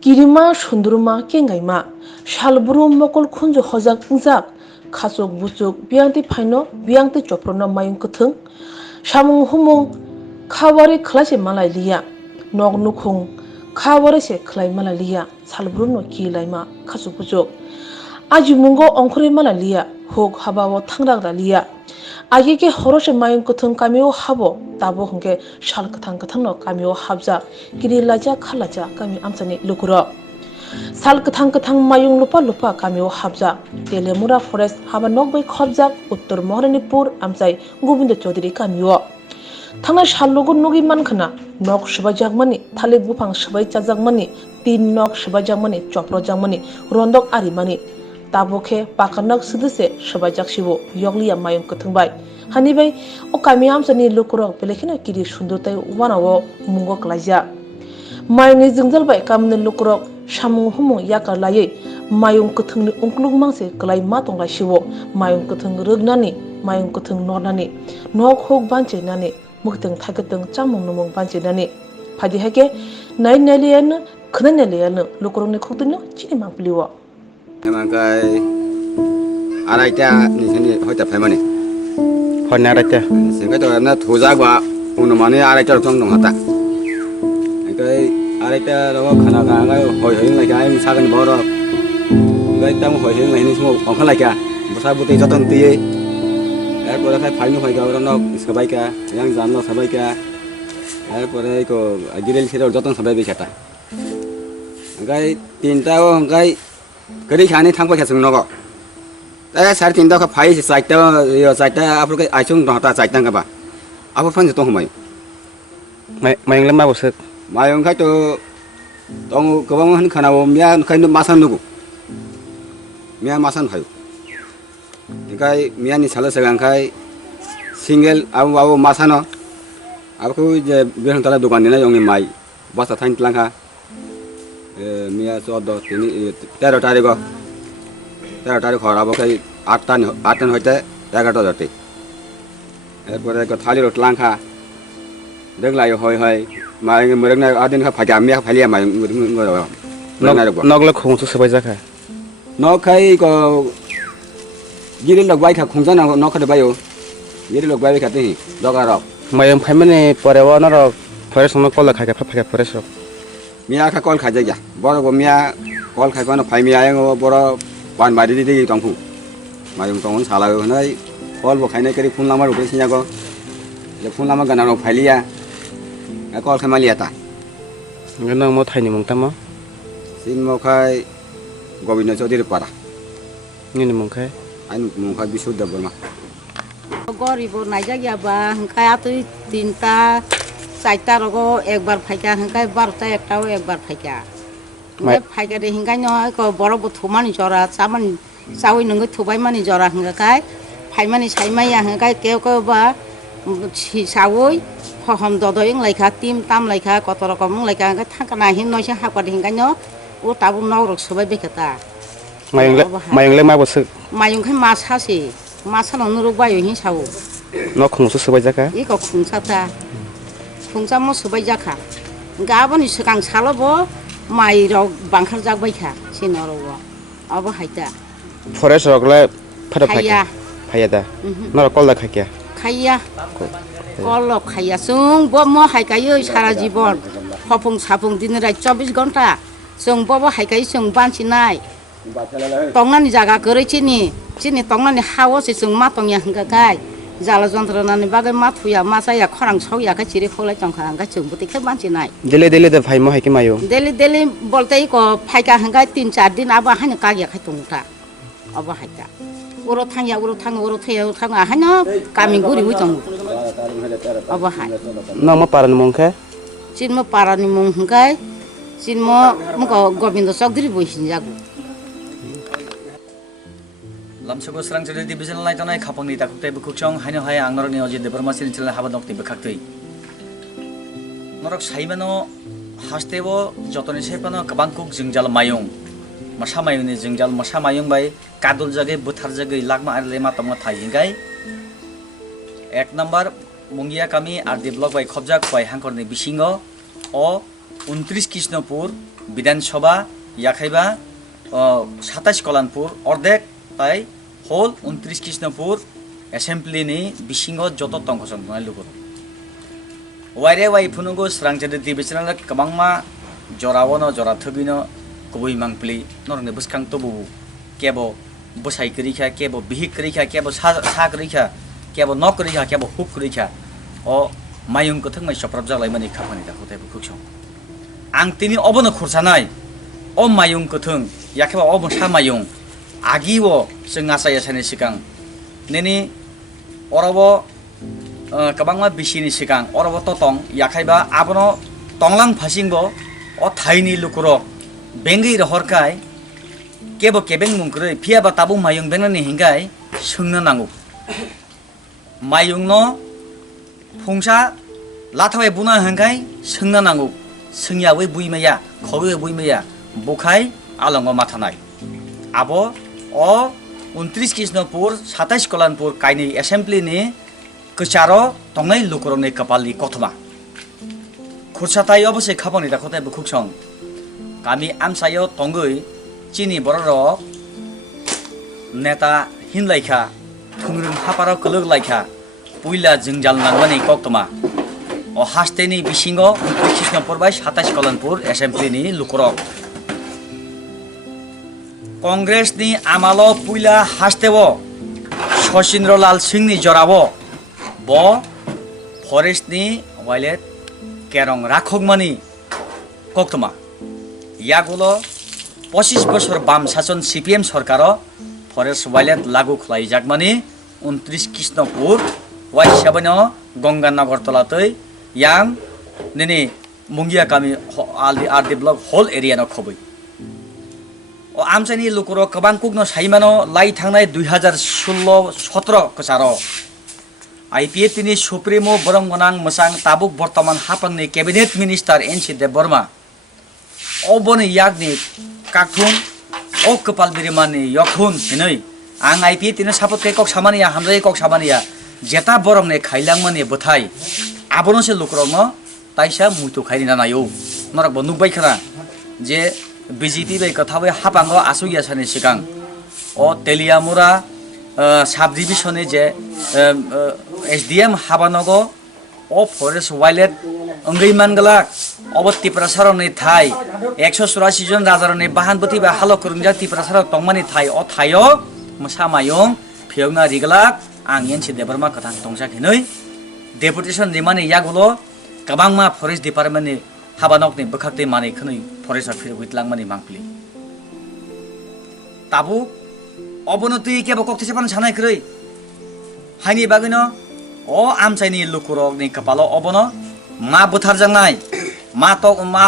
Kirima sunduruma kengaima shalburu mokol khunju hojak ungjak khasuk buchuk biangti phaino biangti choprono mayung kuthung samung humung khawari khlase malai liya nok nukhung khawari se khlai malai liya shalburu no kilaima khasuk buchuk aji mungo ongkhri malai liya hok habawo thangragra liya agi ke horose mayung kuthung kamio habo tabo hongke shal kuthang kuthang no kamio habja kiri laja khalaja kami amsani lukuro sal kuthang kuthang mayung lupa lupa kamio habja telemura forest haba nokbai khobjak uttor moharanipur amsai gobind chaudhary kamio thangna shallogo nogi mankhana nok subajak mani thalik bufang subai chajak mani tin nok subajak mani choprojak mani rondok ari mani tabokhe pakanak sidise subajak sibo yogliya mayung kuthungbai hanibai o kami amsani lukurok pelekhina kiri sundurtai wanawo mungo klaija mayni jingjalbai kamni lukurok samung humung yakar layai mayung kuthungni ungklung mangse klai ma tonglai sibo mayung kuthung rugnani mayung kuthung nornani nok hok banche nani mukteng thaketeng chamung numung banche nani phadi hake nai nalian khna nalian lukurok ni khoktuno chini mangpliwo Emangkai araita ni sini hoita phaimani honna araita sehingga to na thujagwa unumani araita thong dong hata kai araita ro khana ga ga hoi hoi lai ga im sagan boro ngai tam hoi hoi lai ni smo ongkha lai ka basa buti joton tiye erpore khai phainu khai ga ro no sabai ka yang jam no sabai ka erpore ko agirel sero joton sabai be chata ngai tinta o ngai 그리 향이 탕고 계속 넣어. 에 살틴다 그 파이 사이트 요 사이트 앞으로 그 아이송 나타 사이트 가 봐. 앞으로 펀지 또 뭐요? mayang lemah bosek 마용 가도 동 그방 한 카나 오면 그는 마산 누구? 미안 마산 가요. 그러니까 미안이 살아서 간가이 싱글 아우 마산어. 아고 이제 비행 달아 도관이나 용이 마이. 버스 타인 플랑가 Mia sodo ini 13 tarik ko 13 tarik khorabo kai 8 tan hoite 11 jati erpore ko thali rot langkha deng lai hoi hoi mai murang na adin kha phajam mia phalia mai nogla khong su sabai jaka no khai ko giri log bai kha khongja na no kha bayo giri log bai kha ti doga rok mayang phaimani porewa na ro forest no kola kha pha forest ro Mia kha kol khaja ya boro go mia kol khai kono phai mia yang boro pan mari di tongpu mayung tongon sala nai kol bo khai nai kari phun lama ro sinya go je phun lama gana ro phailia kol khai malia ta ngenang mo thaini mung tama sin mo khai gobind chaudhary para ngini mung khai ain mung khai bisudda burma goribo naijagya ba kaya tu tinta চারটা রগো একবার ফাইকা হাঙ্কাই 12টা একটাও একবার ফাইকা মানে ফাইকা রে হিঙ্গাই নয় ক বড় থুমানি জরা চামানি চাউই নঙ্গै থুবাই মানি জরা হাঙ্গাকাই ফাইমানি সাইমাই হাঙ্গাই কেউ কেউ বা চাউই ফহম দদয়ং লাইখা তিম তাম লাইখা কত রকম লাইখা হাঙ্গাই থাকা নাহিন নয়সে হাকবার হিঙ্গাই ন ও তাবু নরক সবাই বেকেতা mayang lemah bosek মায়ং খাই মাছাসে মাছানো নুরুক বায়ো হি চাউ no khong su sabai jaka ই ক খুংসাতা खुंसा मो सुबाय जाखा गाबोन सिगां सालबो माइराव बांखार जागबायखा सिनराव अबो हायता forest rogla phara खाया phaya da no kola khakya खाया कल खाया जों बो मो हायगायो सारा जीवन हफुं साफुं दिन रात 24 घन्टा जों बो हायगायो जों बानसिनाय तंनानि जागा गरैचिनि चिनि तंनानि हावसे जों मा तंया हंगागाय जाला जन्त्रनानि बागै मा थुया मा जाया खरां सावया का चिरि खौलाय तंखा हंगा जोंबो देखै बानसिनाय dele dele da phai mo hai ki mayo daily daily बोलते ही को फाइका हंगा 3-4 दिन अब हाने कागिया खाय तंगता अब हायता उरो थांया उरो थाङा हानो गामि गुरि उ दं अब हाय no mo paran mung kha चिन्म पारानि मुं हंगाय चिन्म मुको गोविंद चौधरी बहिसिन जागु lamsoko srang chele division lai tanai khapangni takuktai bukchong haino hai angnorni oji debrma sin chele haba nokti bekaktui norok saibano hastebo jotoni sepano kabangkuk jingjal mayung masa mayungni jingjal masa mayung bai kadul jage buthar jage lagma ar lema tama thai এক number Mongia কামি আর develop by খবজাক by হাঙ্করনি বিসিঙ্গ ও 29 কৃষ্ণপুর বিধানসভা ইয়াখাইবা 27 কল্যাণপুর অর্ধেক তাই whole 29 Krishnapur এসেম্বলিনি বিশিঙ্গ যত তংখসং নয় লুকুর ওয়াইরে Y ফুনুগো স্রাংজেদে দিবিচনাল কবাংमा জরাওনো জরা থবিনো কবুই মাংপ্লি নরনে বুসখাং তবু কেবো বসাই করিখা কেবো বিহিক করিখা কেবো सा করিখা কেবো ন করিখা কেবো হুক করিখা ও মায়ুং কথং মাই সপ্রাব জালাই মানি খাফানি दा হতে খুকসং आं तिनी अबनो खुरसानाय अ मायुं कथों याखेबा अ सा मायुं आगिवो जों आसाया सानि सिगां नेनि अरबो कबांमा बिसिनि सिगां अरबो ततं याखाइबा आबनो तंलां फासिंबो अ थाइनि लुकुरो बेंगै रहरखाय केबो केबें मुंख्रै फियाबा ताबु मायुं बेंनानि हिंगाय सोंनो नांगौ मायुंनो फुंसा लाथाबाय बुना हंखाय सोंनो नांगौ सोंयावै बुइमाया खबै बुइमाया बुखाय आलंगो माथानाय आबो अ 29 कृष्णपुर 27 कल्याणपुर काइनि एसेम्बलिनि कचारो तंनाय लुकुरनि कपालनि कथमा खुरसाथाय अबसे खाबानि दाखोथाय बुखुसं गामि आमसायो तंगै चिनि बररक नेता हिनलायखा थुंग्रों हापाराव कलोगलायखा पुइला जोंजाल नांबानि कक्तमा अ हास्तेनि बिसिङाव कृष्णपुर बाय 27 कल्याणपुर एसेम्बलिनि लुकुरक कंग्रेसनि आमालो पुइला हास्तेवो सचिन्द्रलाल सिंहनि जरावो ब फरेस्टनि वाइलेट केरं राखगमानि कक्तमा यागुलो 25 बोसोर बाम शासन सीपीएम सरकारो फरेस्ट वाइलेट लागू खालायजाकमानि 29 कृष्णपुर वाइ सेबनो Ganganagar तलातै yang nini mungia kami aldi blok whole area no khobai o amchani lukuro kabangkuk no saimano lai thangnai 2016 17 kacharo IPA tini supremo boronggonang masang tabuk bortoman hapangni cabinet minister NC Deborma oboni yagni kakthun o kapal birimani yokhun hinoi ang IPA tini sapot kok samania hamrai kok samania jeta boromne khailangmani bothai आबोनो से लुकरनो ताइसा मुइतो खाइना नायो नरक बन्दुक बायखरा जे BJP bye कथाबे हापांगो आसुगिया सानि सिगां अ तेलियामुरा साब डिभिजननि जे SDM हाबानगो अ forest violet अंगै मानगला अब तिप्रासारनि थाय 184 जन राजारनि बाहानबती बा हालो करंजा तिप्रासार तंमानि थाय अ थायो मसामायं फियंना रिगला आं एनसि देबरमा कथा तंजाखिनै डेपुटेशन दिमानि यागुलो कबांमा फरेस्ट डिपार्टमेन्टनि हाबानकनि बखाक्ते माने खनै फरेस्ट अफिस वितलांमानि मांप्लि ताबु अबनति केबो कक्तेसे पान सानाय खरै हाइनि बागैनो अ आमसाइनि लुकुरकनि कपालो अबनो मा बोथार जांनाय मा तो मा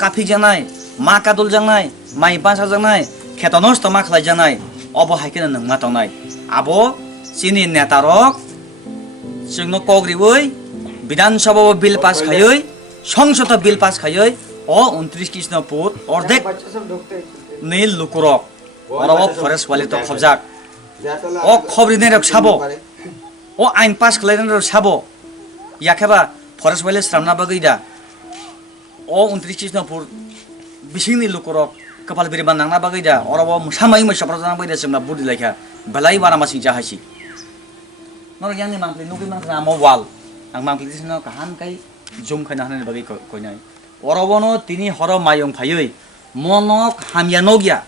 काफि जांनाय मा कादुल जांनाय माइ बासा जांनाय खेतनस्त मा खलाय जांनाय अब हाइकेन नंमा तंनाय आबो सिनि नेतारक जोंनो कग्रिबै विधानसभा बिल पास खायै संसद बिल पास खायै अ 29 कृष्णपुर अर्धेक नि लुकुरक अरब फरेस्ट वाले तो खबजाक अ खबरिने रक साबो अ आइन पास खालायने रक साबो याखेबा फरेस्ट वाले स्रामना बगैदा अ 29 कृष्णपुर बिसिंनि लुकुरक कपाल बिरिबान नांना बगैदा अरब मुसामाय मसप्रजना बगैदा जोंना बुदि लायखा बलाई बारा मासिं जाहासि नर yang ni mangkli nuki mangkli amo wal ang mangkli disino kahan kai zoom khai na hanen bagi koinai orobono tini horo mayong phayoi monok hamyanogya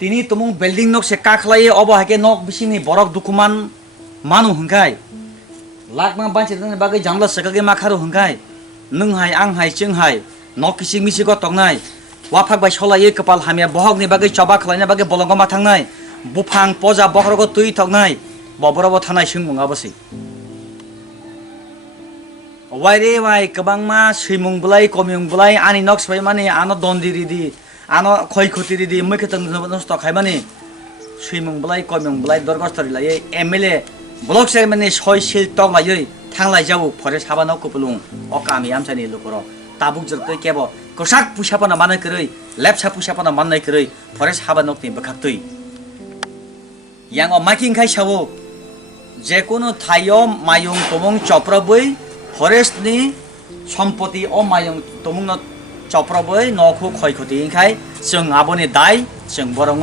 tini tumung building nok se kakhlai obo hake nok bisini borok dukuman manu hungkai lakma banche dane bagi jangla sakage makharu hungkai nunghai anghai chinghai nok kising misi go tongnai wafak bai solai kepal hamya bohok ni bagi coba khlaina bagi bolongo mathangnai bufang poja bokhrogo tui tongnai बबरबो थानाय सिंमुंगा बसै wire वाइ कबांमा सिमुं बुलाय कमिं बुलाय आनि नक्स bye माने आनो दन्दिरिदि आनो खय खतिरिदि मैखतन नस्त खायमाने सिमुं बुलाय कमिं बुलाय दरगस्तरि लायै एमएलए ब्लक चेयरमेननि सय सिल टक लायै थांलाय जाऊ फरेस्ट हाबानो कपलुं अकामि आमसानि लुकरो ताबुक जरतै केबो कसाक पुसापना मानाय करै लेपसा पुसापना माननाय करै फरेस्ट हाबानोनि बखाक्तै यांगो माकिं खाय सावो जेकुनु थायो मायुं तमं चप्रबै फरेस्ट नि सम्पत्ति अ मायं तमुंनो चप्रबै नखौ क्षयक्षति इंखाय जों आबोनि दाय जों बरङ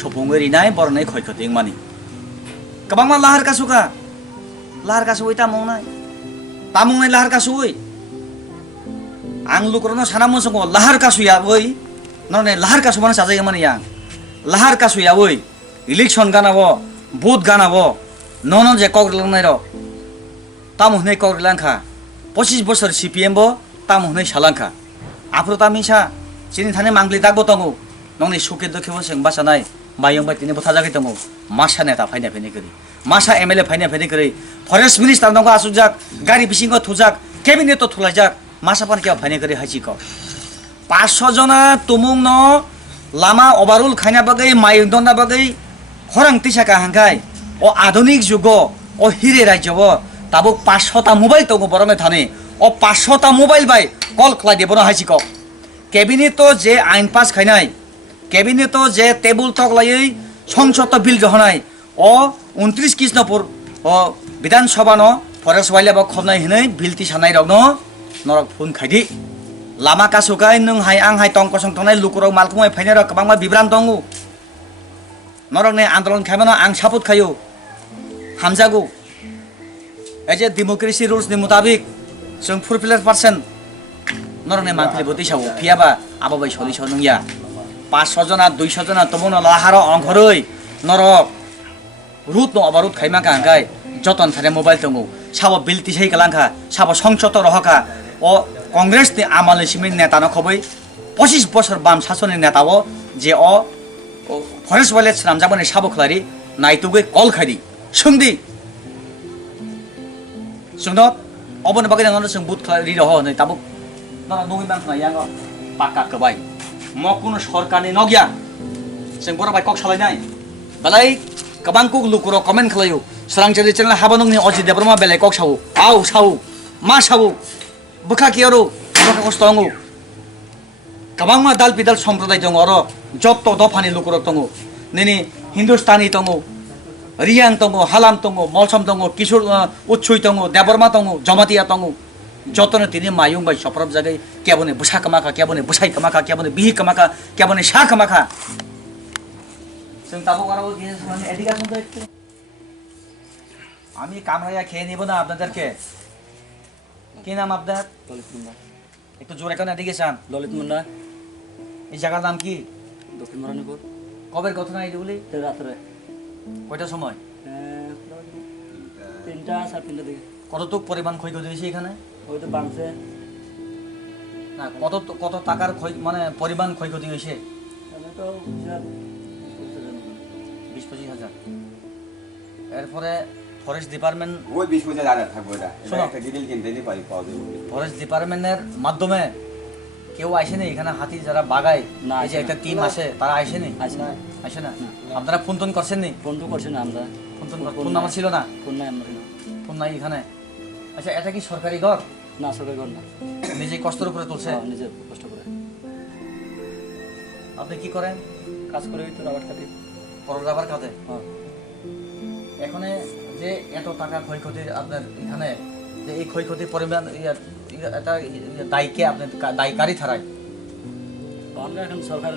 सफुङै रिनाय बरनै क्षयक्षति मानि गोबांमा लाहार कासुई तामुंनाय लाहार कासुई आं लुक्रनो साना मोसंगो लाहार कासुया बै नने लाहार कासु माने साजाय माने यां लाहार कासुया बै इलेक्शन गानाबो भोट गानाबो नन जे कग्रिलांनाय र तामुहनै कग्रिलांखा 25 बोसोर CPM बो तामुहनै सालांखा आफ्रो तामिसा चिनि थाने मांगलि दागबो दङो नंनि सुखे दुखेबो जों बासानाय मायं बायदिनो बुथाजाखै दङो मासा नेता फायना फैनाय करि मासा MLA फायना फैनाय करि फरेस्ट मिनिस्टार दङो आसुजाक गारि बिसिङो थुजाक केबिनेट थुलायजाक मासा पानकिया फायनाय करि हाजिक 500 जना तुमुं न लामा ओभारहोल खायना बागै मायं दना बागै खरां तिसाका हांखाय ओ आधुनिक जुगो ओ हिरे राज्यबो ताबो 500 ता मोबाइल दङो बरमे थाने ओ 500 ता मोबाइल बाय कल खलाय देबनो हाजिक केबिनेट जे आइन पास खायनाय केबिनेट जे टेबुल टक लायै संसद बिल जहनाय ओ 29 कृष्णपुर ओ विधानसभा न फरेस्ट वाइल्ड खबनाय हनै बिलति सानाय रगनो नरक फुन खायदि लामा कासुकाय नों हाय आं हाय टंक संथनाय लुकुराव मालकुमाय फायनाय र गोबांमा बिब्रान दङो नरकने आन्दोलन खायमाना आं सापोर्ट खायो हामजागौ एज ए डेमोक्रेसी रुल्स नि मुताबिक जों फुलफिलार पार्सन नरने मानफिलि बति साव फियाबा आबाबाय सलिस नंया 500 जना 200 जना तमन लाहार अंखरै नरक रुट न अबारुट खायमा कांगाय जतन थारे मोबाइल दङो साबो बिलति सै गलांखा साबो संसद रहका ओ कांग्रेस नि आमाले सिमिन नेता न खबै 25 बोसोर बाम शासन नेताओ जे ओ फरेस्ट वाइल्ड नामजाबने साबो खलारि नाइतुगै कल खायदि सोंदि जोंनो अबन बागै नङा जों बुथ खलारि रह नै ताबो नरा नङै मानखा याङ पाक्का कबाय मकुनो सरकारनि नगिया जों बर बाय कक सालायनाय बालाय गोबांखौ लुकुरो कमेन्ट खालायो स्रांचेरि चेनेल हाबानंनि अजित देब्रमा बेलाय कक सावो आव सावो मा सावो बखा कियरो बखा कस्त दङो गोबांमा दाल पिदाल सम्प्रदाय दङ र जत्त दफानि लुकुरो दङ नैनि हिन्दुस्तानी दङ रियां दङ हालाम दङ मलसम दङ किशोर उच्छुई दङ देबरमा दङ जमातिया दङ जतन तिनी मायुं बाय सप्रब जागै केबने बुसा कमाखा केबने बुसाइ कमाखा केबने बिहि कमाखा केबने सा कमाखा जों ताबो गाराबो गेसमान एडिकेशन দেখতে আমি কামরায়া খেয়ে নেব না আপনাদেরকে কি নাম আপনার ললিত মুন্ডা একটু জোরে কেন এডিকেশন ললিত মুন্ডা এই জায়গার নাম কি দক্ষিণ মরানীপুর কবের ঘটনা এই বলি রাতে কয়টার সময় 3টা 3:30 দিকে কতটুক পরিমাণ ক্ষয়ক্ষতি হয়েছে এখানে হয়তো বাংছে না কত টাকার মানে পরিমাণ ক্ষয়ক্ষতি হয়েছে আমি তো 20-25 হাজার এরপরে ফরেস্ট ডিপার্টমেন্ট ওই 20,000 থাকবে এটা একটা ডিটেইল কিনতে দিই পারি পাওয়া যাবে ফরেস্ট ডিপার্টমেন্টের মাধ্যমে কেউ আসেনি এখানে হাতি যারা বাগায় এই যে একটা টিম আসে তারা আসেনি আসে না আপনারা ফোন টোন করছেন নি ফোন তো করছেন না আমরা ফোন নাম্বার ছিল না ফোন নাই আমরা ফোন নাই এখানে আচ্ছা এটা কি সরকারি ঘর না সরকারি ঘর না নিজে কষ্টের উপরে তুলছে নিজে কষ্ট করে আপনি কি করেন কাজ করে তো রাবার কাটে রাবার কাটে হ্যাঁ এখানে যে এত টাকা ক্ষয়ক্ষতি আপনার এখানে যে এই ক্ষয়ক্ষতির পরিমাণ এটা দায়কে আপনি দায়কারী ছাড়াই আমরা এখন সরকার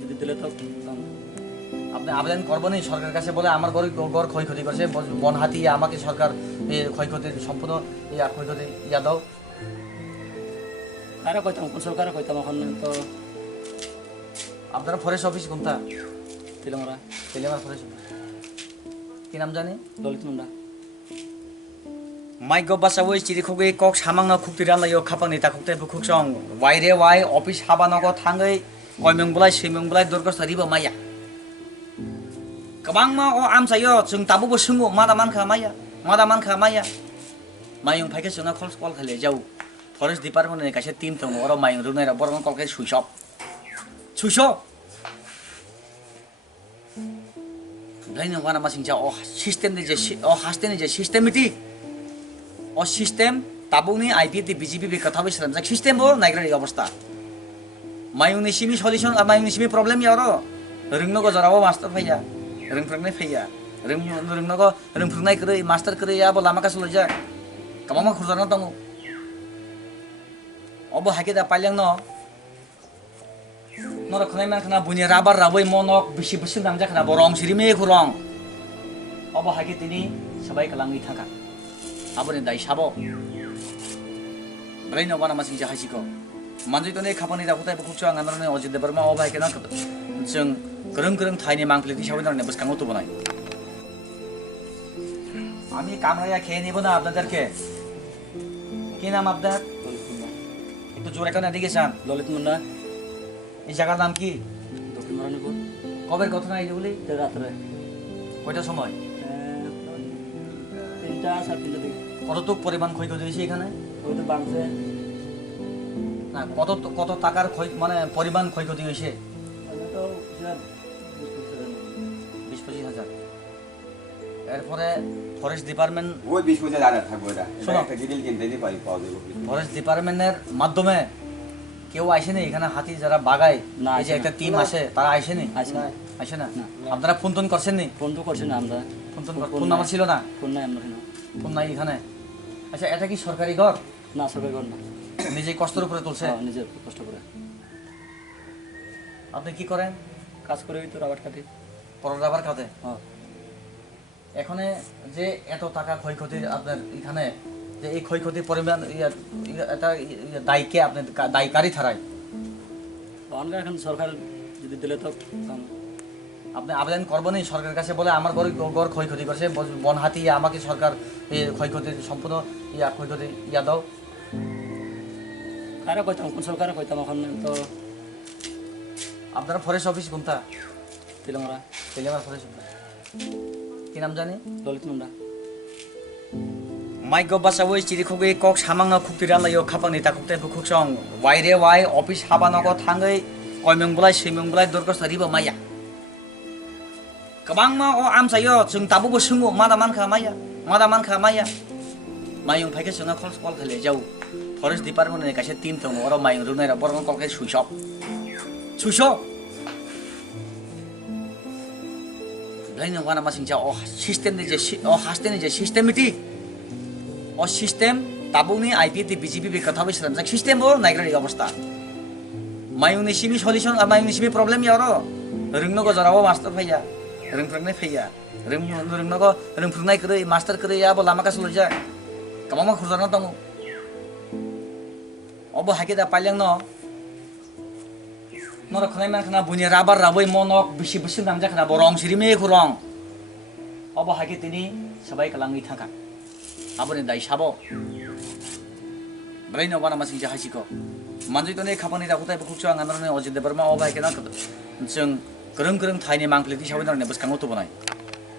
যদি দিলে তো আপনি আবেদন করবেন সরকারের কাছে বলে আমার ঘর ক্ষয়ক্ষতি করেছে বন হাতি আমাকে সরকার এই ক্ষয়ক্ষতির সম্পূর্ণ ক্ষয়ক্ষতি দাও আরে কইতাম কোন সরকার কইতাম এখন তো আপনারা ফরেস্ট অফিস কোনটা তেলেমারা ফরেস্ট কি নাম জানি ললিত মুন্ডা মাই গবাসাবই চিরিখগে কক সামাংনা খুকতি রানলাयो খাপাংনি তাখুকতে বুখুকসং वाइरे वाइ अफिस हाबानगो थाङै गयमंबलाय सैमंबलाय दरगसरिबो माया गोबांमा अ आमसायो जों दाबोबो सोङो मादा माया मायं फाइके जोंना कल खाले जाउ फरेस्ट डिपार्टमेन्टनि कासे टीम दङ अर मायं रुनाय र बरन कलके सुइस लाइन वाना मासिंजा अ सिस्टेमनि जे सिस्टेमेटिक अ सिस्टेम ताबुनि आईपीटी बीजेपी बे कथाबो सरामजाक सिस्टेम बो नायग्रानि अवस्था मायुंनि सिमी सल्युशन मायुंनि सिमी प्रब्लेम यारो रोंनगो जराबो मास्टर फैया रोंफ्रनाय फैया रोंनगो रोंफ्रनाय करे मास्टर करे या लामा का सलजा कमामा खुरजाना दङ Obo hake da paling no. Nora kena mana kena bunyi rabar rabai monok bisi bisi namja kena borong sirime kurang. Obo hake tini sebaik kelangi thangka. Abo ni dai sabo. Berai no bana masing jahat siko. Manjui tone kapani da kutai bukuk cuang antar ne ojid debar ma obo hake na kata. Jeng gereng thai ni mangpili di sabo ne bus kangu tu bonai. Ami kamera ya khe ni bona আপনাদেরকে কি নাম আপনার একটু জোরে কানে দিকে যান ললিত মুন্না এই জায়গার নাম কি দক্ষিণ মরানীপুর কবের ঘটনা এই বলি রাত্রে কয়টা সময় 3টা 3:30 দিকে কতটুক পরিমাণ ক্ষয়ক্ষতি হয়েছে এখানে ওই তো বাংছে না কত টাকার ক্ষয় মানে পরিমাণ ক্ষয়ক্ষতি হয়েছে আমি তো 20-25 হাজার এরপরে ফরেস্ট ডিপার্টমেন্ট ওই 20,000 আর থাকবে এটা শোনো। একটা ডিটেইল কিনতে দিই পাওয়া যাবে ফরেস্ট ডিপার্টমেন্টের মাধ্যমে কেউ আসেনি এখানে হাতি যারা বাগায় না, এই যে আসে একটা না। টিম আসে তারা আসেনি আসে না। আসে না না। আপনারা ফোন টোন করছেন নি ফোন তো করছি না আমরা ফোন নাম্বার ছিল না ফোন নাই আমরা না ফোন নাই এখানে আচ্ছা এটা কি সরকারি ঘর না সরকারি ঘর না নিজেই কষ্টের উপরে তুলছে হ্যাঁ, নিজের কষ্ট করে আপনি কি করেন কাজ করে তো রাবার কাটি পরদাবার খাতে হ্যাঁ এখানে যে এত টাকা ক্ষয়ক্ষতির আপনার এখানে যে এই ক্ষয়ক্ষতির পরিমাণ এটা দায়ীকে আপনি দায়ীকারী ছাড়াই অনগা এখন সরকার যদি দিলে তো আপনি আবেদন করবেন সরকারের কাছে বলে আমার ঘর ক্ষয়ক্ষতি করছে বন হাতি আমাকে সরকার এই ক্ষয়ক্ষতির সম্পূর্ণ ক্ষয়ক্ষতি দাও কারা কইতাম কোন সরকারে কইতাম এখন তো আপনারা ফরেস্ট অফিস কোনটা তিলমরা তেলিয়ামার ফরেস্ট কি নাম জানি ললিত মুন্না মাই গবাসাবো চিরিখুগে কক সামাংনা খুক্তিরালাयो খাপাংনি তাকুতে বুখুকসং वाइरे वाइ अफिस हाबानगो थाङै कयमंबलाय सैमंबलाय दरकस रिबो माया गोबांमा अ आमसायो जों दाबो सोङो मादा मानखा माया मायं फाइके जोंना कल खाले जाउ फरेस्ट डिपार्टमेन्ट ने कासे टीम दङ अर मायं रुनायरा बरगन कलके सुइसब लाइन वाना मासिंचा अ सिस्टेम नि जे अ हास्टेन नि जे सिस्टेमेटिक अ सिस्टेम ताबुनि आईपीटी बीजेपी बे कथा बे सरामजा सिस्टेम बो नायग्रानि अवस्था मायुनि सिमी सल्युशन मायुनि सिमी प्रब्लेम यारो रोंनो गजराव मास्टर फैया रोंफ्रनाय फैया रोंनो रोंफ्रनाय करे मास्टर करे या बो लामा का सलजा कमामा खुरजाना दङ अब हाके दा पाइलां न नरा खनाय मान खना बुनि राबार राबै मनक बिसि बिसि नामजा खना बरं सिरिमे खुरं अब हाके तिनि सबाय कलांगि थाका आबोनि दाय साबो बेराय न बाना मासिं जाहासिको मानजै तने खापानि दाखुताय बुखुचो आं आनरने अजित देबरमा अब हाके ना जों गोरों थाइनि मांफ्लेति साबै नरने बसखाङो तो बनाय